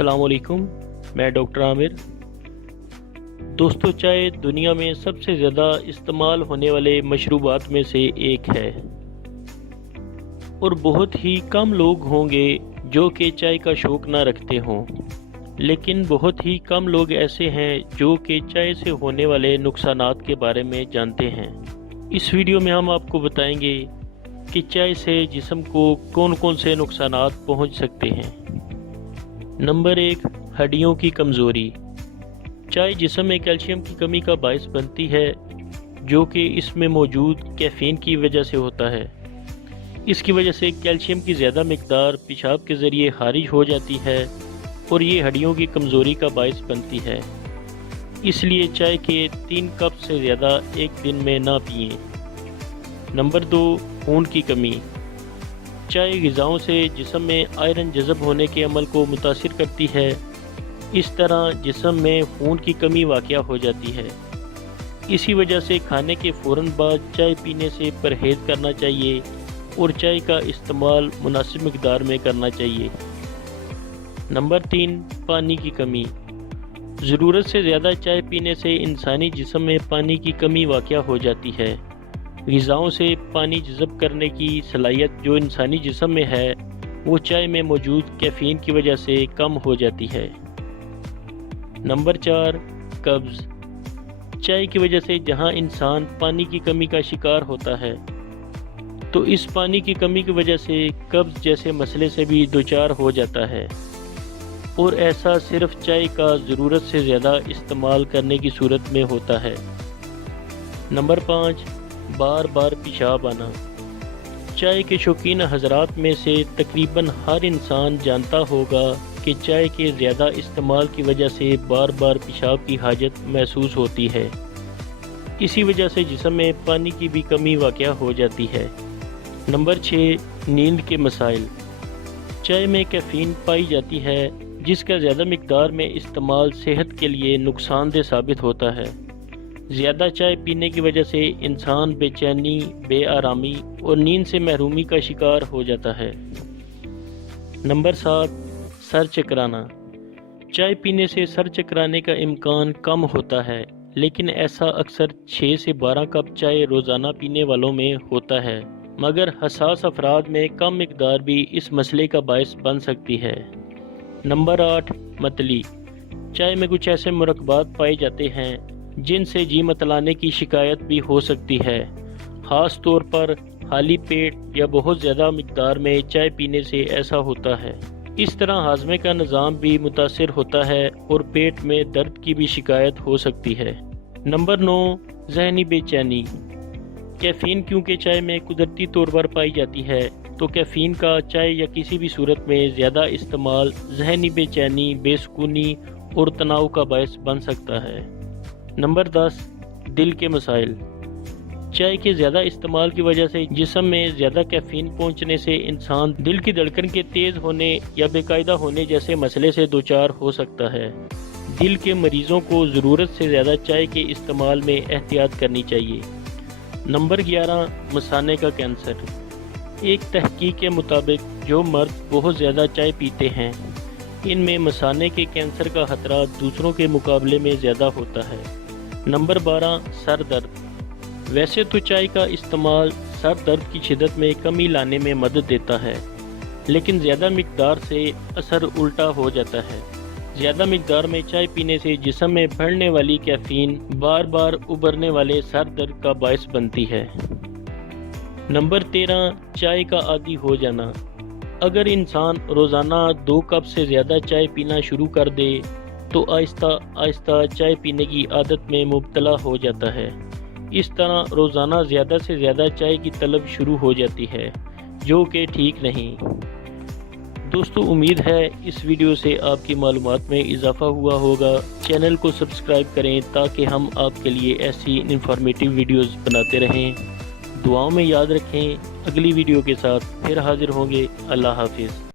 अस्सलाम वालेकुम। मैं डॉक्टर आमिर। दोस्तों, चाय दुनिया में सबसे ज़्यादा इस्तेमाल होने वाले मशरूबात में से एक है और बहुत ही कम लोग होंगे जो कि चाय का शौक़ ना रखते हों, लेकिन बहुत ही कम लोग ऐसे हैं जो कि चाय से होने वाले नुकसानात के बारे में जानते हैं। इस वीडियो में हम आपको बताएंगे कि चाय से जिस्म को कौन कौन से नुकसानात पहुंच सकते हैं। नंबर 1, हड्डियों की कमज़ोरी। चाय जिस्म में कैल्शियम की कमी का बायस बनती है, जो कि इसमें मौजूद कैफ़ीन की वजह से होता है। इसकी वजह से कैल्शियम की ज़्यादा मिकदार पेशाब के ज़रिए खारिज हो जाती है और ये हड्डियों की कमज़ोरी का बायस बनती है। इसलिए चाय के 3 कप से ज़्यादा एक दिन में ना पिएं। नंबर 2, खून की कमी। चाय ग़िज़ाओं से जिस्म में आयरन जज़ब होने के अमल को मुतासिर करती है। इस तरह जिस्म में खून की कमी वाक़या हो जाती है। इसी वजह से खाने के फ़ौरन बाद चाय पीने से परहेज़ करना चाहिए और चाय का इस्तेमाल मुनासिब मिक़दार में करना चाहिए। नंबर 3, पानी की कमी। ज़रूरत से ज़्यादा चाय पीने से इंसानी जिस्म में पानी की कमी वाक़या हो जाती है। ग़िज़ाओं से पानी जज़ब करने की सलाहियत जो इंसानी जिस्म में है वो चाय में मौजूद कैफ़ीन की वजह से कम हो जाती है। नंबर 4, कब्ज़। चाय की वजह से जहां इंसान पानी की कमी का शिकार होता है, तो इस पानी की कमी की वजह से कब्ज़ जैसे मसले से भी दुचार हो जाता है और ऐसा सिर्फ चाय का ज़रूरत से ज़्यादा इस्तेमाल करने की सूरत में होता है। नंबर 5, बार बार पेशाब आना। चाय के शौकीन हज़रात में से तकरीबन हर इंसान जानता होगा कि चाय के ज़्यादा इस्तेमाल की वजह से बार बार पेशाब की हाजत महसूस होती है। इसी वजह से जिस्म में पानी की भी कमी वाक़या हो जाती है। नंबर 6, नींद के मसाइल। चाय में कैफ़ीन पाई जाती है, जिसका ज़्यादा मिक़दार में इस्तेमाल सेहत के लिए नुकसानदेह साबित होता है। ज़्यादा चाय पीने की वजह से इंसान बेचैनी, बेआरामी और नींद से महरूमी का शिकार हो जाता है। नंबर 7, सर चकराना। चाय पीने से सर चकराने का इम्कान कम होता है, लेकिन ऐसा अक्सर 6 से 12 कप चाय रोज़ाना पीने वालों में होता है, मगर हसास अफराद में कम मिकदार भी इस मसले का बायस बन सकती है। नंबर 8, मतली। चाय में कुछ ऐसे मुरक्बात पाए जाते हैं जिनसे जी मतलाने की शिकायत भी हो सकती है। ख़ास तौर पर खाली पेट या बहुत ज़्यादा मिकदार में चाय पीने से ऐसा होता है। इस तरह हाजमे का निज़ाम भी मुतासिर होता है और पेट में दर्द की भी शिकायत हो सकती है। नंबर 9, ज़हनी बेचैनी। कैफ़ीन क्योंकि चाय में कुदरती तौर पर पाई जाती है, तो कैफ़ीन का चाय या किसी भी सूरत में ज़्यादा इस्तेमाल ज़हनी बेचैनी, बेसुकूनी और तनाव का बायस बन सकता है। नंबर 10, दिल के मसाइल। चाय के ज़्यादा इस्तेमाल की वजह से जिस्म में ज़्यादा कैफ़ीन पहुंचने से इंसान दिल की धड़कन के तेज़ होने या बेकायदा होने जैसे मसले से दोचार हो सकता है। दिल के मरीज़ों को ज़रूरत से ज़्यादा चाय के इस्तेमाल में एहतियात करनी चाहिए। नंबर 11, मसाने का कैंसर। एक तहकीक के मुताबिक जो मर्द बहुत ज़्यादा चाय पीते हैं, इनमें मसाने के कैंसर का खतरा दूसरों के मुकाबले में ज़्यादा होता है। नंबर 12, सर दर्द। वैसे तो चाय का इस्तेमाल सर दर्द की शिद्दत में कमी लाने में मदद देता है, लेकिन ज़्यादा मिकदार से असर उल्टा हो जाता है। ज़्यादा मिकदार में चाय पीने से जिस्म में बढ़ने वाली कैफ़ीन बार बार उभरने वाले सर दर्द का बायस बनती है। नंबर 13, चाय का आदी हो जाना। अगर इंसान रोज़ाना 2 कप से ज़्यादा चाय पीना शुरू कर दे तो आहिस्ता आहिस्ता चाय पीने की आदत में मुब्तला हो जाता है। इस तरह रोज़ाना ज़्यादा से ज़्यादा चाय की तलब शुरू हो जाती है, जो कि ठीक नहीं। दोस्तों, उम्मीद है इस वीडियो से आपकी मालूमात में इजाफ़ा हुआ होगा। चैनल को सब्सक्राइब करें ताकि हम आपके लिए ऐसी इंफॉर्मेटिव वीडियोज़ बनाते रहें। दुआओं में याद रखें। अगली वीडियो के साथ फिर हाजिर होंगे। अल्लाह हाफिज़।